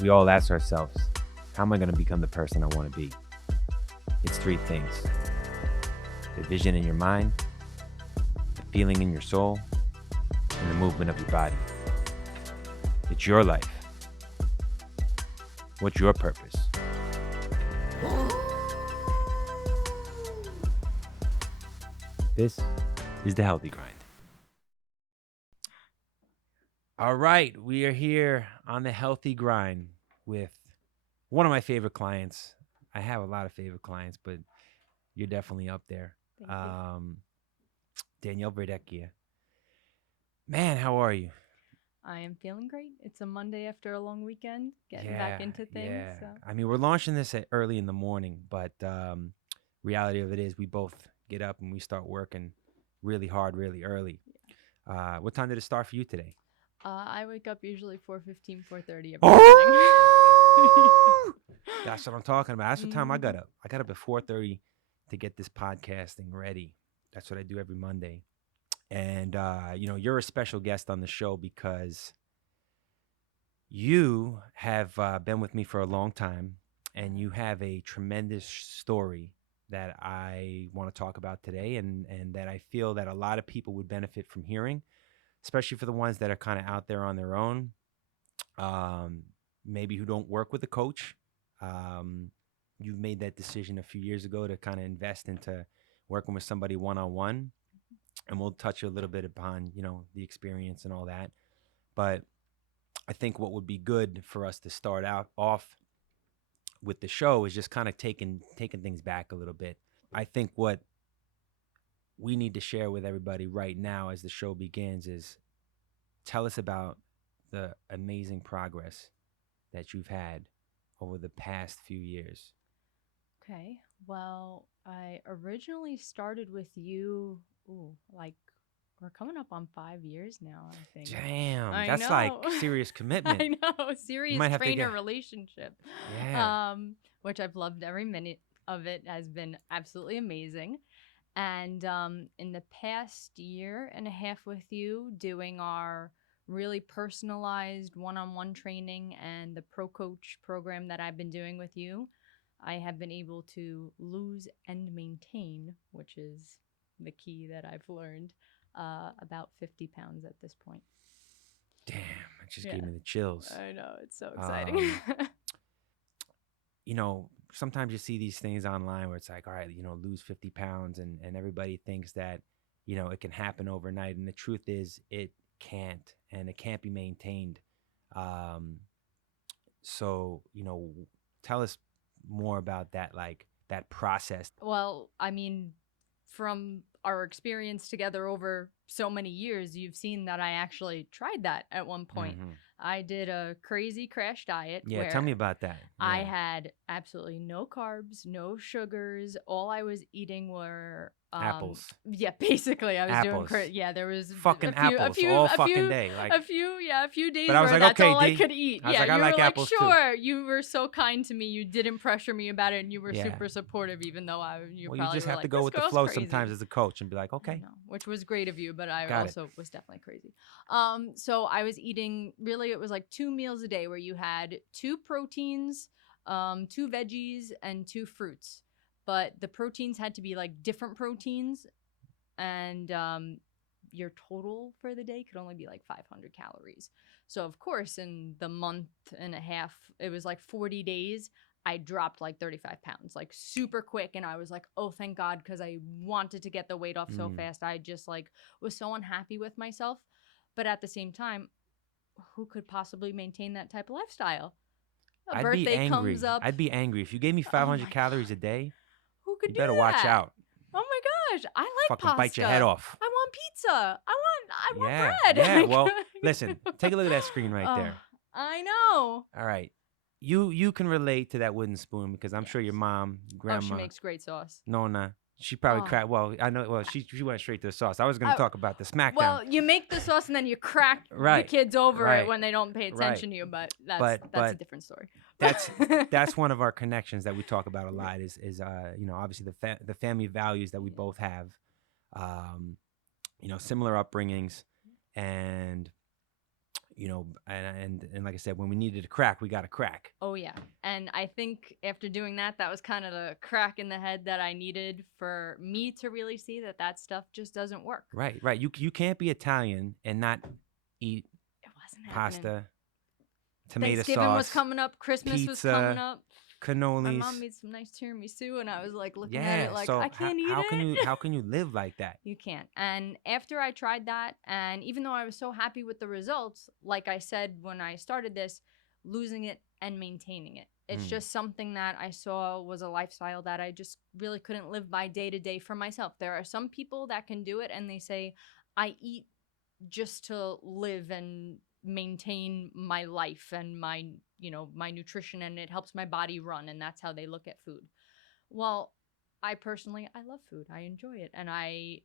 We all ask ourselves, how am I going to become the person I want to be? It's three things: the vision in your mind, the feeling in your soul, and the movement of your body. It's your life. What's your purpose? This is the Healthy Grind. All right, we are here on the Healthy Grind with one of my favorite clients. I have a lot of favorite clients, but you're definitely up there. Thank you. Danielle Verdecchia. Man, how are you? I am feeling great. It's a Monday after a long weekend, getting back Yeah, into things. yeah. So I mean, we're launching this at early in the morning, but reality of it is we both get up and we start working really hard, really early. What time did it start for you today? I wake up usually 4:15, 4:30 every morning. That's what I'm talking about. That's what time I Mhm. got up. I got up at 4:30 to get this podcasting ready. That's what I do every Monday. And you're a special guest on the show because you have been with me for a long time, and you have a tremendous story that I want to talk about today, and that I feel that a lot of people would benefit from hearing, especially for the ones that are kind of out there on their own, um, maybe who don't work with a coach. Um, you made that decision a few years ago to kind of invest into working with somebody one on one, and we'll touch a little bit upon the experience and all that. But I think what would be good for us to start out off with the show is just kind of taking things back a little bit. I think what we need to share with everybody right now as the show begins is tell us about the amazing progress that you've had over the past few years. Okay. Well, I originally started with you. Ooh, like we're coming up on 5 years now. I think. Damn, I that's like know. serious commitment. I know. You Serious might have to trainer get, relationship. yeah. Which I've loved every minute of it. Has been absolutely amazing. And in the past year and a half with you, doing our really personalized one on one training and the pro coach program that I've been doing with you, I have been able to lose and maintain, which is the key that I've learned, about 50 pounds at this point. Damn, it just Yeah, gave me the chills. I know. It's so exciting. Um, Sometimes you see these things online where it's like, all right, lose 50 pounds, and everybody thinks that, it can happen overnight. And the truth is, it can't, and it can't be maintained. Um, so, tell us more about that, like that process. Well, I mean, from our experience together over so many years, you've seen that I actually tried that at one point. Hmm. I did a crazy crash diet Yeah, tell me where about that. I Yeah. had absolutely no carbs, no sugars. All I was eating were Apples. yeah, basically I was doing Apples. yeah, there was Fucking apples all fucking day. Like, a few but days I was where like, that's okay, all I D. could eat. I was Yeah, like, I you were like like, apples too. "Sure." You were so kind to me. You didn't pressure me about it and you were Yeah. super supportive even though you Well, you probably just were have to like, go "This with the girl's flow sometimes crazy." as a coach and be like, I okay, know, which was great of you, but I got it. also was definitely crazy. So I was eating really it was like 2 meals a day where you had two proteins, two veggies, and two fruits. But the proteins had to be like different proteins, and your total for the day could only be like 500 calories. So of course, in the month and a half, it was like 40 days. I dropped like 35 pounds, like super quick. And I was like, oh, thank God, because I wanted to get the weight off so Mm. fast. I just like was so unhappy with myself. But at the same time, who could possibly maintain that type of lifestyle? A I'd be birthday comes angry. up. I'd be angry if you gave me Oh 500 my God. calories a day. Who could You do better watch that? out. Oh my gosh. I like Fucking bite your head pasta. off. I want pizza. I Yeah, want yeah. bread. Well, listen, take a look at that screen right Oh, there. I know. All right, you can relate to that wooden spoon because I'm sure your Yes. mom, Oh, she grandma, makes great sauce. Nona, she probably Oh. cracked. Well, I know. Well, she went straight to the sauce. I was going to I, talk about the SmackDown. well, you make the sauce and then you crack the Right, kids over it right, when they don't pay right. attention to you, but that's a But different story. that's that's one of our connections that we talk about a lot. Is obviously the family values that we Yeah. both have. Um, Similar upbringings, and and like I said, when we needed a crack, we got a crack. Oh yeah. And I think after doing that, that was kind of the crack in the head that I needed for me to really see that that stuff just doesn't work. Right, right. You can't be Italian and not eat It wasn't happening. pasta, tomato Thanksgiving was sauce, coming up, Christmas was coming pizza, up. My mom cannolis. made some nice tiramisu, and I was like looking at it Yeah. like, So I can't eat it. how can you live like that? You can't. And after I tried that, and even though I was so happy with the results, like I said when I started this, losing it and maintaining it. It's Mm, just something that I saw was a lifestyle that I just really couldn't live by day to day for myself. There are some people that can do it and they say, I eat just to live and maintain my life and my nutrition, and it helps my body run, and that's how they look at food. Well, I personally, I love food. I enjoy it, and I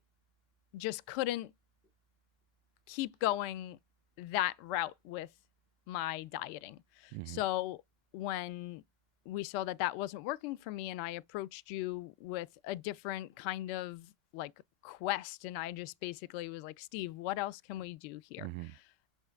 just couldn't keep going that route with my dieting. hmm So when we saw that that wasn't working for me, and I approached you with a different kind of like quest, and I just basically was like, Steve, what else can we do here? hmm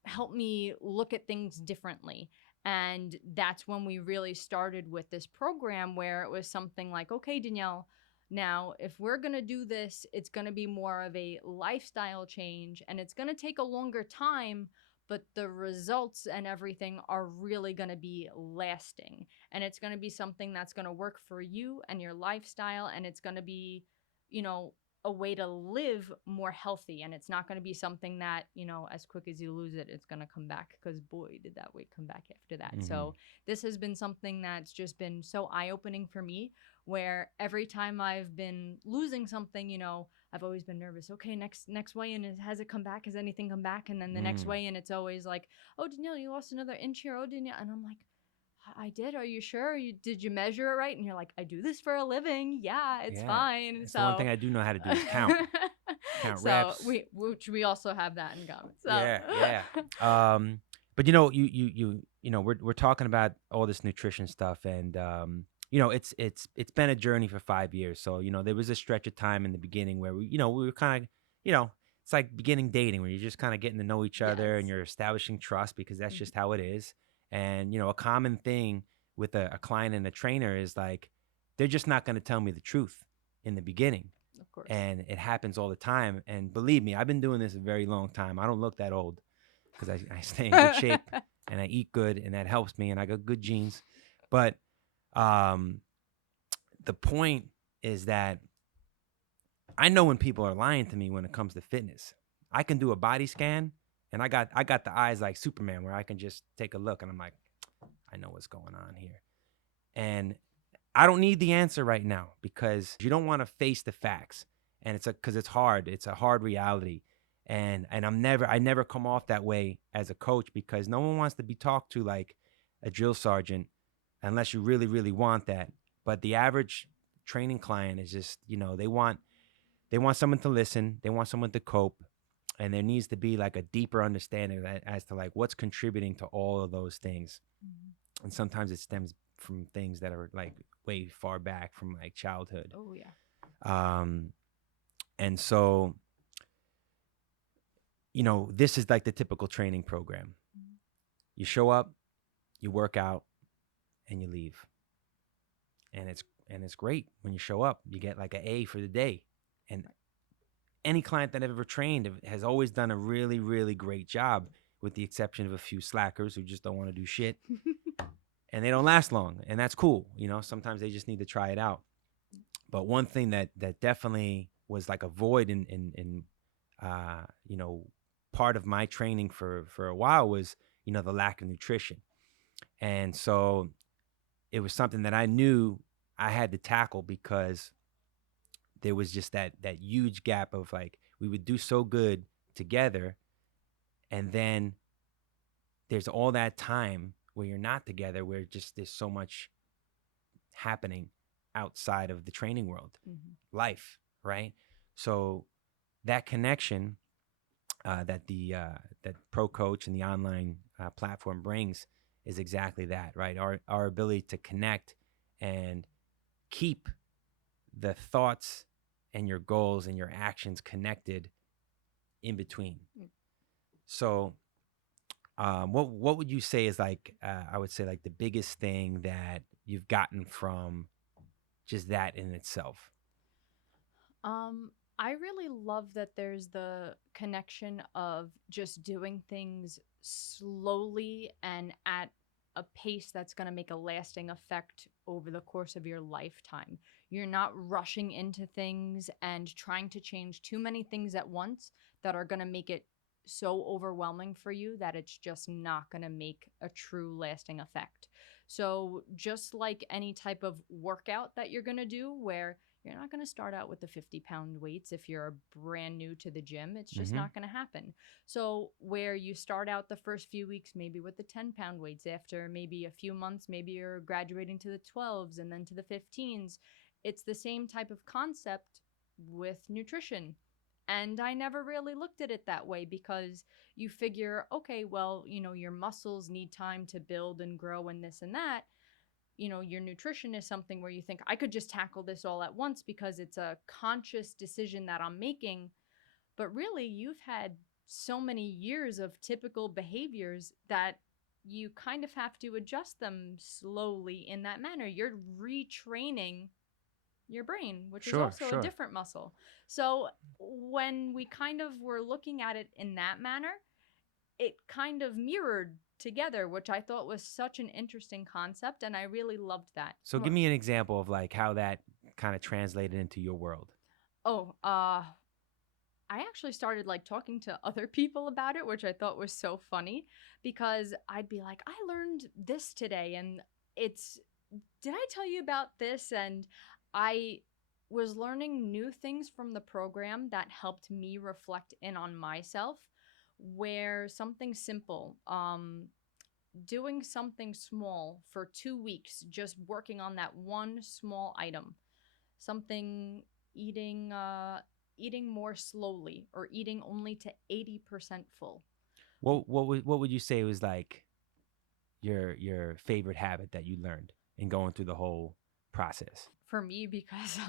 Help me look at things differently. And that's when we really started with this program, where it was something like, okay, Danielle, now if we're going to do this, it's going to be more of a lifestyle change, and it's going to take a longer time, but the results and everything are really going to be lasting. And it's going to be something that's going to work for you and your lifestyle. And it's going to be, you know, a way to live more healthy, and it's not going to be something that, as quick as you lose it, it's going to come back, because boy did that weight come back after that. hmm So this has been something that's just been so eye-opening for me, where every time I've been losing something, I've always been nervous. Okay, next weigh-in, has it come back? Has anything come back? And then the next Mm, weigh-in, it's always like, oh, Danielle, you lost another inch here. Oh, Danielle. And I'm like, I did. Are you sure? Did you measure it right? And you're like, I do this for a living. Yeah, it's yeah. fine. It's the one thing So, I do know how to do is count. Count so reps. we also have that in common. So, Yeah, yeah. But we're talking about all this nutrition stuff, and it's been a journey for 5 years. So there was a stretch of time in the beginning where we were kind of it's like beginning dating, where you're just kind of getting to know each other and yes. you're establishing trust, because that's Mhm. just how it is. And a common thing with a client and a trainer is like they're just not going to tell me the truth in the beginning, Of course. and it happens all the time. And believe me, I've been doing this a very long time. I don't look that old because I stay in good shape and I eat good, and that helps me, and I got good genes. But um, the point is that I know when people are lying to me when it comes to fitness. I can do a body scan, and I got the eyes like Superman, where I can just take a look and I'm like, I know what's going on here. And I don't need the answer right now, because you don't want to face the facts, and because it's hard. It's a hard reality, and I never come off that way as a coach, because no one wants to be talked to like a drill sergeant unless you really really want that. But the average training client is just they want someone to listen, they want someone to cope, and there needs to be like a deeper understanding as to like what's contributing to all of those things. Mhm. And sometimes it stems from things that are like way far back from like childhood. Oh yeah. um and so this is like the typical training program. Mhm. You show up, you work out, and you leave. And it's great. When you show up, you get like an A for the day. And any client that I've ever trained has always done a really really great job, with the exception of a few slackers who just don't want to do shit, and they don't last long, and that's cool. Sometimes they just need to try it out. But one thing that definitely was like a void in uh, you know, part of my training for a while was, the lack of nutrition. And so it was something that I knew I had to tackle, because there was just that huge gap of like we would do so good together, and then there's all that time where you're not together, where just there's so much happening outside of the training world, Mhm. life, right? So that connection, that pro coach and the online platform brings, is exactly that, right? Our ability to connect and keep the thoughts and your goals and your actions connected in between. Mm. So What would you say is like I would say like the biggest thing that you've gotten from just that in itself? Um, I really love that there's the connection of just doing things slowly and at a pace that's going to make a lasting effect over the course of your lifetime. You're not rushing into things and trying to change too many things at once that are going to make it so overwhelming for you that it's just not going to make a true lasting effect. So, just like any type of workout that you're going to do, where you're not going to start out with the 50-pound weights if you're brand new to the gym. It's just Mm-hmm. not going to happen. So, where you start out the first few weeks, maybe with the 10-pound weights, after maybe a few months, maybe you're graduating to the 12s and then to the 15s. It's the same type of concept with nutrition. And I never really looked at it that way because you figure, okay, well, your muscles need time to build and grow and this and that. Your nutrition is something where you think I could just tackle this all at once because it's a conscious decision that I'm making. But really, you've had so many years of typical behaviors that you kind of have to adjust them slowly in that manner. You're retraining your brain, which is Sure, also a sure. different muscle. So when we kind of were looking at it in that manner, it kind of mirrored together, which I thought was such an interesting concept, and I really loved that. So give me an example of like how that kind of translated into your world. Oh, I actually started like talking to other people about it, which I thought was so funny because I'd be like, I learned this today, and it's, did I tell you about this? And I was learning new things from the program that helped me reflect in on myself, where something simple, doing something small for 2 weeks, just working on that one small item, something, eating eating more slowly or eating only to 80% full. What would you say was like your favorite habit that you learned in going through the whole process? For me, because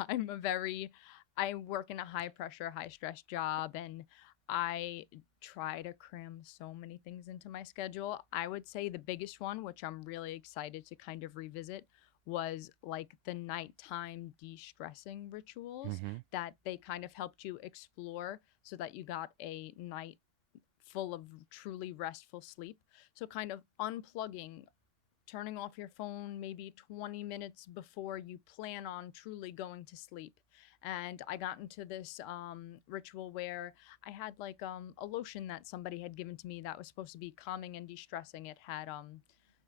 I work in a high pressure, high stress job, and I try to cram so many things into my schedule. I would say the biggest one, which I'm really excited to kind of revisit, was like the nighttime de-stressing rituals Mm-hmm. that they kind of helped you explore so that you got a night full of truly restful sleep. So kind of unplugging, turning off your phone maybe 20 minutes before you plan on truly going to sleep. And I got into this ritual where I had like a lotion that somebody had given to me that was supposed to be calming and de-stressing. It had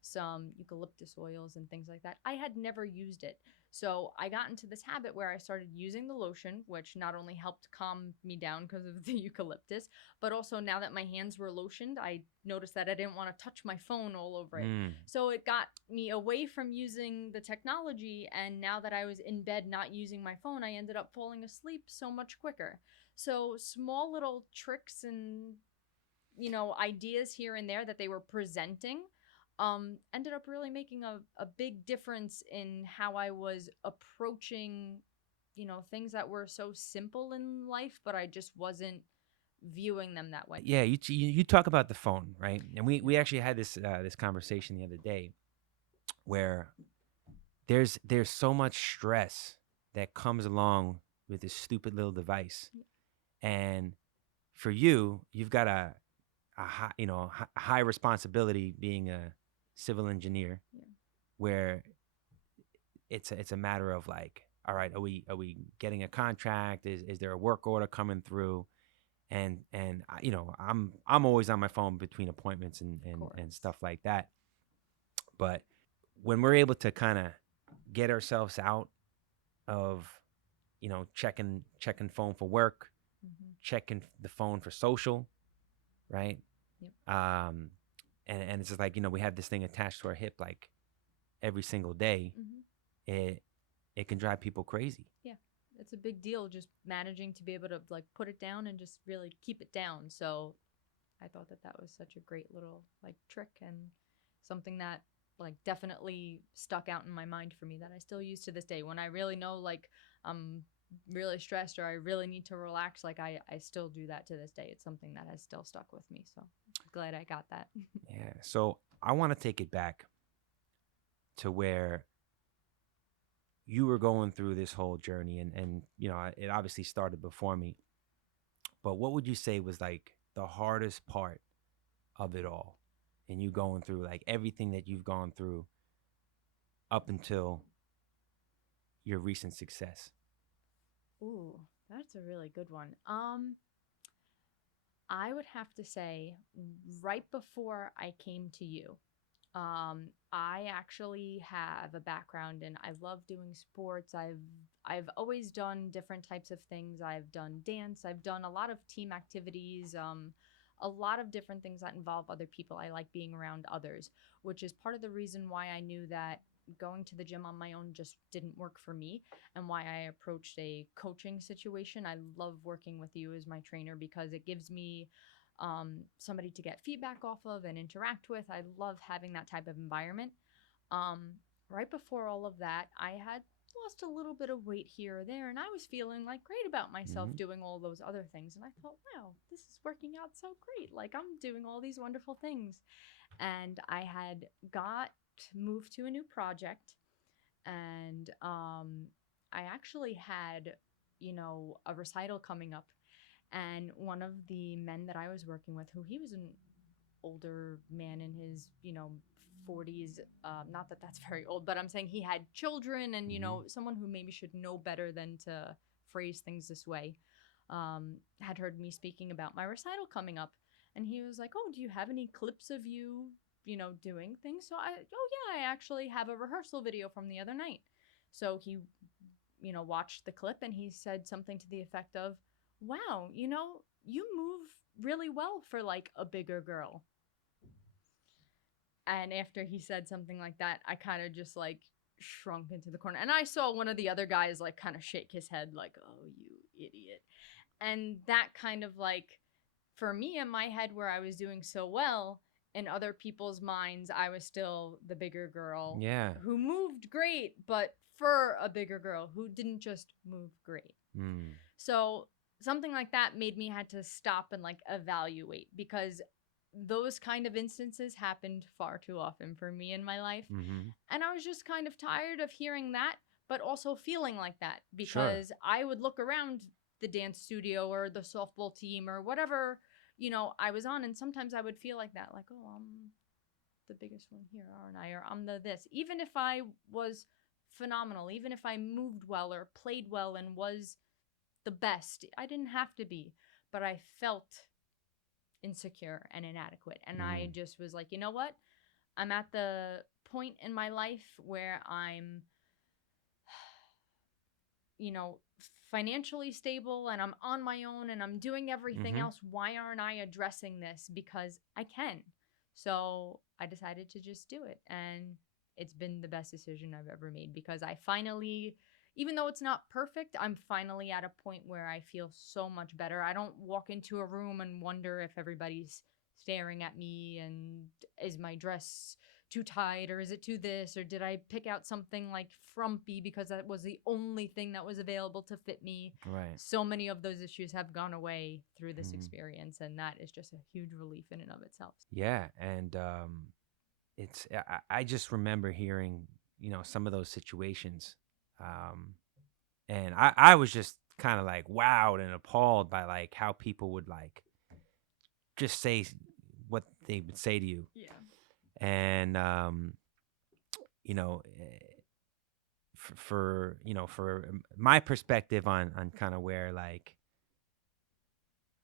some eucalyptus oils and things like that. I had never used it. So I got into this habit where I started using the lotion, which not only helped calm me down because of the eucalyptus, but also now that my hands were lotioned, I noticed that I didn't want to touch my phone all over it. Mm. So it got me away from using the technology. And now that I was in bed not using my phone, I ended up falling asleep so much quicker. So small little tricks and, ideas here and there that they were presenting ended up really making a big difference in how I was approaching, things that were so simple in life, but I just wasn't viewing them that way. Yeah, you talk about the phone, right? And Yeah. we actually had this conversation the other day where there's so much stress that comes along with this stupid little device, and for you, you've got a high, a high responsibility being a civil engineer, Yeah. where it's a matter of like, all right, are we getting a contract? Is there a work order coming through? And I'm always on my phone between appointments Of and course. stuff like that. But when we're able to kind of get ourselves out of checking phone for work, Mm-hmm. checking the phone for social, right? Yep. Um, and it's just like we have this thing attached to our hip like every single day. Mm-hmm. It it can drive people crazy. Yeah, it's a big deal just managing to be able to like put it down and just really keep it down. So I thought that that was such a great little like trick and something that like definitely stuck out in my mind for me that I still use to this day. When I really know like I'm really stressed or I really need to relax, like I still do that to this day. It's something that has still stuck with me. So glad I got that. Yeah. So I want to take it back to where you were going through this whole journey, and it obviously started before me. But what would you say was like the hardest part of it all, and you going through like everything that you've gone through up until your recent success? Ooh, that's a really good one. I would have to say right before I came to you, I actually have a background and I love doing sports. I've always done different types of things. I've done dance. I've done a lot of team activities. A lot of different things that involve other people. I like being around others, which is part of the reason why I knew that going to the gym on my own just didn't work for me and why I approached a coaching situation. I love working with you as my trainer because it gives me somebody to get feedback off of and interact with. I love having that type of environment. Um, right before all of that, I had lost a little bit of weight here or there, and I was feeling like great about myself Hmm. doing all those other things. And I thought, wow, this is working out so great. Like I'm doing all these wonderful things. And I had got moved to a new project, and I actually had, a recital coming up, and one of the men that I was working with, who he was an older man in his 40s, not that that's very old, but I'm saying he had children, and Hmm. someone who maybe should know better than to phrase things this way, had heard me speaking about my recital coming up, and he was like, oh, do you have any clips of you doing things? So oh yeah, I actually have a rehearsal video from the other night. So he watched the clip and he said something to the effect of, wow, you move really well for like a bigger girl. And after he said something like that, I kind of just like shrunk into the corner. And I saw one of the other guys like kind of shake his head, like, oh, you idiot. And that kind of like, for me in my head, where I was doing so well, in other people's minds, I was still the bigger girl Yeah. who moved great, but for a bigger girl who didn't just move great. Mm. So something like that made me had to stop and like evaluate, because those kind of instances happened far too often for me in my life. Hmm. And I was just kind of tired of hearing that, but also feeling like that, Sure. because I would look around the dance studio or the softball team or whatever, I was on. And sometimes I would feel like that, like, oh, I'm the biggest one here, aren't I? Or I'm the this. Even if I was phenomenal, even if I moved well or played well and was the best. I didn't have to be, but I felt insecure and inadequate. And I Mm. just was like, you know what? I'm at the point in my life where I'm, you know, financially stable and I'm on my own and I'm doing everything Hmm. else. Why aren't I addressing this? Because I can. So I decided to just do it. And it's been the best decision I've ever made, because I finally, even though it's not perfect, I'm finally at a point where I feel so much better. I don't walk into a room and wonder if everybody's staring at me and is my dress too tight, or is it too this, or did I pick out something like frumpy because that was the only thing that was available to fit me. Right. So many of those issues have gone away through this Hmm. experience, and that is just a huge relief in and of itself. Yeah, and I just remember hearing some of those situations, um, and I was just kind of like wowed and appalled by like how people would like just say what they would say to you, Yeah. and you know. For my perspective on kind of where like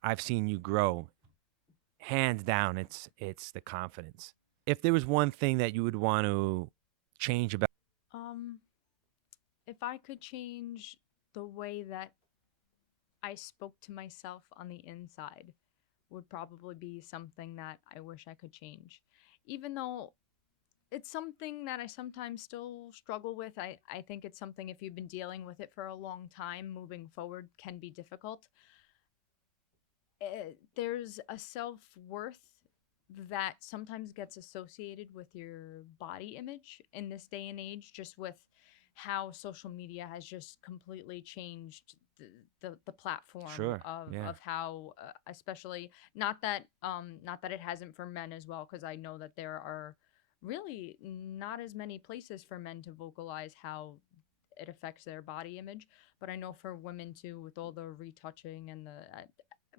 I've seen you grow, hands down, it's the confidence. If there was one thing that you would want to change about. Um, if I could change the way that I spoke to myself on the inside, would probably be something that I wish I could change. Even though it's something that I sometimes still struggle with. I think it's something, if you've been dealing with it for a long time, moving forward can be difficult. There's a self worth that sometimes gets associated with your body image in this day and age, just with how social media has just completely changed the the platform Sure. Yeah. of how especially not that it hasn't for men as well, because I know that there are really not as many places for men to vocalize how it affects their body image, but I know for women too, with all the retouching and the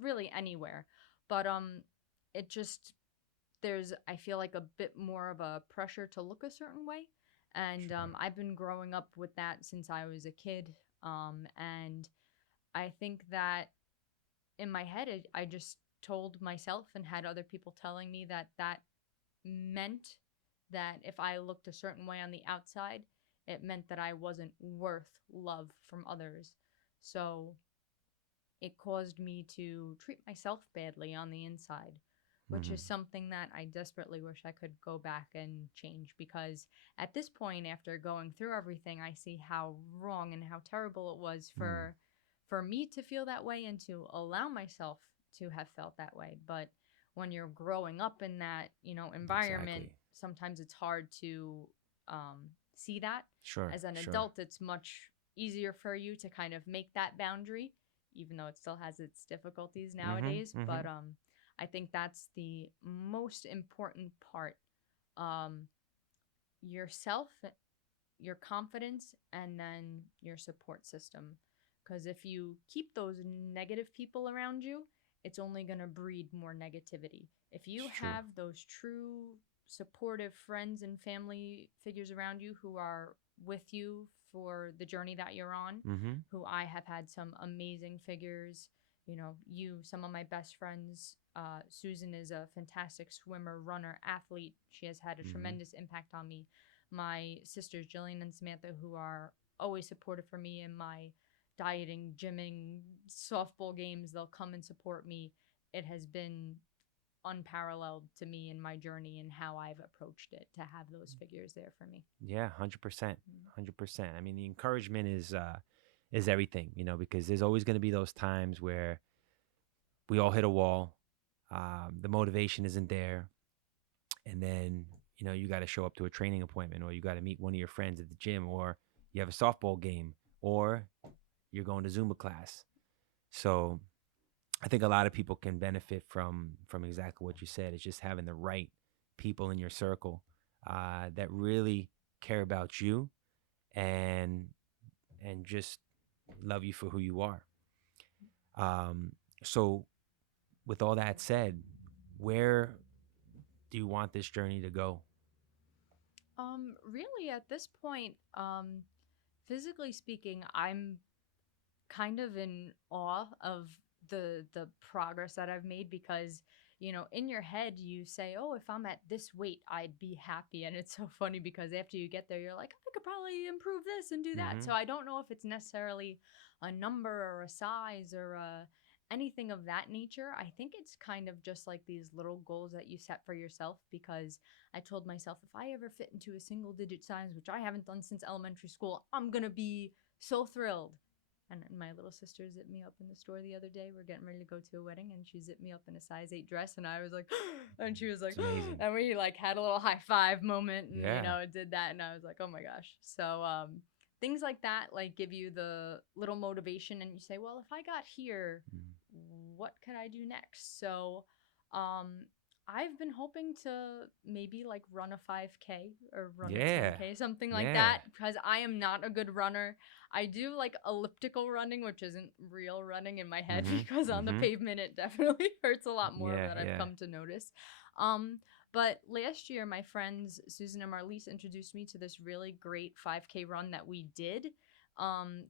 really anywhere. But it just there's I feel like a bit more of a pressure to look a certain way. And Sure. I've been growing up with that since I was a kid. And I think that in my head, I just told myself and had other people telling me that that meant that if I looked a certain way on the outside, it meant that I wasn't worth love from others. So it caused me to treat myself badly on the inside, which Hmm. is something that I desperately wish I could go back and change, because at this point, after going through everything, I see how wrong and how terrible it was Mm. for me to feel that way and to allow myself to have felt that way. But when you're growing up in that, environment, Exactly. sometimes it's hard to see that. Sure. As an Sure. adult, it's much easier for you to kind of make that boundary, even though it still has its difficulties Hmm. nowadays. But Hmm. I think that's the most important part. Um, Yourself, your confidence, and then your support system. Because if you keep those negative people around you, it's only going to breed more negativity. If It's you true. have those true supportive friends and family figures around you who are with you for the journey that you're on, Hmm. who I have had some amazing figures. Some of my best friends. Susan is a fantastic swimmer, runner, athlete. She has had a Hmm. tremendous impact on me. My sisters Jillian and Samantha, who are always supportive for me in my dieting, gymming, softball games. They'll come and support me. It has been unparalleled to me in my journey and how I've approached it to have those figures there for me. Yeah. 100%. Mm. 100%. I mean, the encouragement is everything, because there's always going to be those times where we all hit a wall. The motivation isn't there. And then, you got to show up to a training appointment, or you got to meet one of your friends at the gym, or you have a softball game, or you're going to Zumba class. So I think a lot of people can benefit from exactly what you said. It's just having the right people in your circle that really care about you and just love you for who you are. Um, so with all that said, where do you want this journey to go? Really at this point, physically speaking, I'm kind of in awe of the progress that I've made, because in your head you say, "Oh, if I'm at this weight, I'd be happy." And it's so funny because after you get there, you're like, "I could probably improve this and do that." So Mm-hmm. I don't know if it's necessarily a number or a size or anything of that nature. I think it's kind of just like these little goals that you set for yourself, because I told myself if I ever fit into a single digit size, which I haven't done since elementary school, I'm going to be so thrilled. And my little sister zipped me up in the store the other day. We're getting ready to go to a wedding, and she zipped me up in a size 8 dress, and I was like, and she was It's like, amazing. and we like had a little high five moment, and Yeah. it did that, and I was like, oh my gosh. So things like that like give you the little motivation, and you say, well, if I got here, Mm. what could I do next? So um I've been hoping to maybe like run a 5K or run a Yeah. 10K, something like Yeah. that, because I am not a good runner. I do like elliptical running, which isn't real running in my head Mm-hmm. because on the Mm-hmm. pavement it definitely hurts a lot more Yeah. that I've Yeah. come to notice. Um, but last year, my friends Susan and Marlise introduced me to this really great 5K run that we did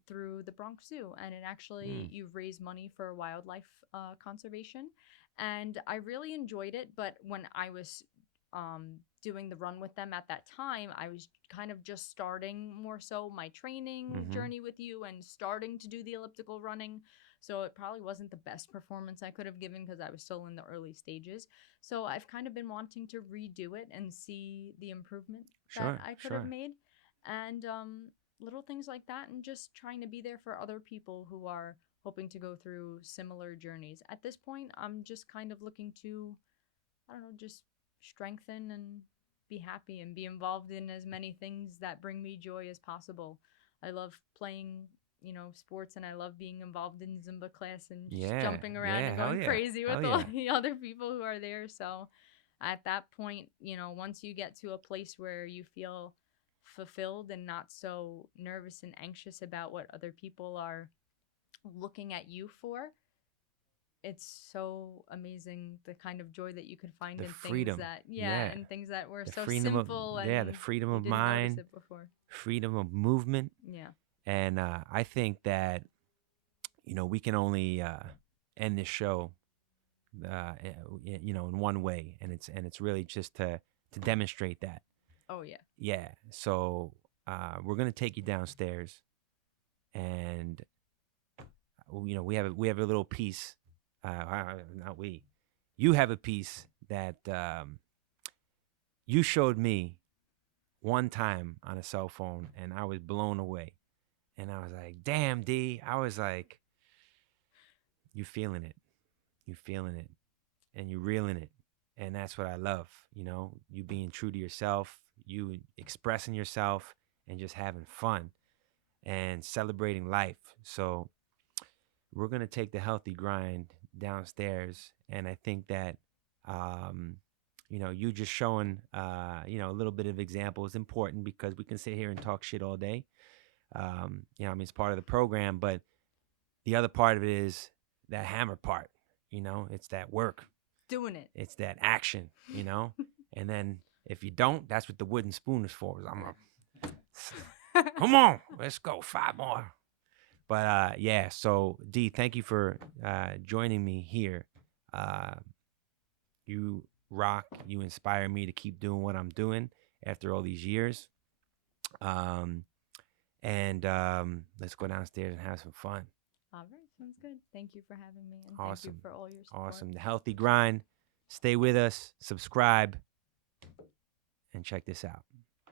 through the Bronx Zoo, and it actually Mm. you raise money for wildlife conservation, and I really enjoyed it. But when I was doing the run with them at that time, I was kind of just starting more so my training Mm-hmm. journey with you and starting to do the elliptical running. So it probably wasn't the best performance I could have given because I was still in the early stages. So I've kind of been wanting to redo it and see the improvement that Sure. I could have Sure. made. And little things like that, and just trying to be there for other people who are hoping to go through similar journeys. At this point, I'm just kind of looking to, I don't know, just strengthen and be happy and be involved in as many things that bring me joy as possible. I love playing, sports, and I love being involved in Zumba class and just Yeah, jumping around yeah, and hell going yeah, crazy hell with all yeah. the other people who are there. So at that point, once you get to a place where you feel fulfilled and not so nervous and anxious about what other people are looking at you for, it's so amazing the kind of joy that you can find The in things freedom, that, yeah, yeah, and things that were the so freedom of simple yeah, the and freedom you of didn't notice mind, it before. freedom of movement, Yeah. and I think that we can only end this show, in one way, and it's really just to demonstrate that. Oh yeah. Yeah. So we're gonna take you downstairs, and we have a little piece. Not we. You have a piece that you showed me one time on a cell phone, and I was blown away. And I was like, "Damn, D!" I was like, "You feeling it? You feeling it? And you reeling it?" And that's what I love. You being true to yourself, you expressing yourself, and just having fun and celebrating life. So we're gonna take the healthy grind downstairs, and I think that um, you just showing a little bit of example is important, because we can sit here and talk shit all day. I mean, it's part of the program, but the other part of it is that hammer part. It's that work, Doing it. it's that action. And then if you don't, that's what the wooden spoon is for. I'm gonna come on, let's go 5 more. But yeah, so D, thank you for joining me here. Uh, you rock. You inspire me to keep doing what I'm doing after all these years. Um, and let's go downstairs and have some fun. All right, sounds good. Thank you for having me, and thank you Awesome. for all your support. Awesome. The healthy grind. Stay with us, subscribe, and check this out.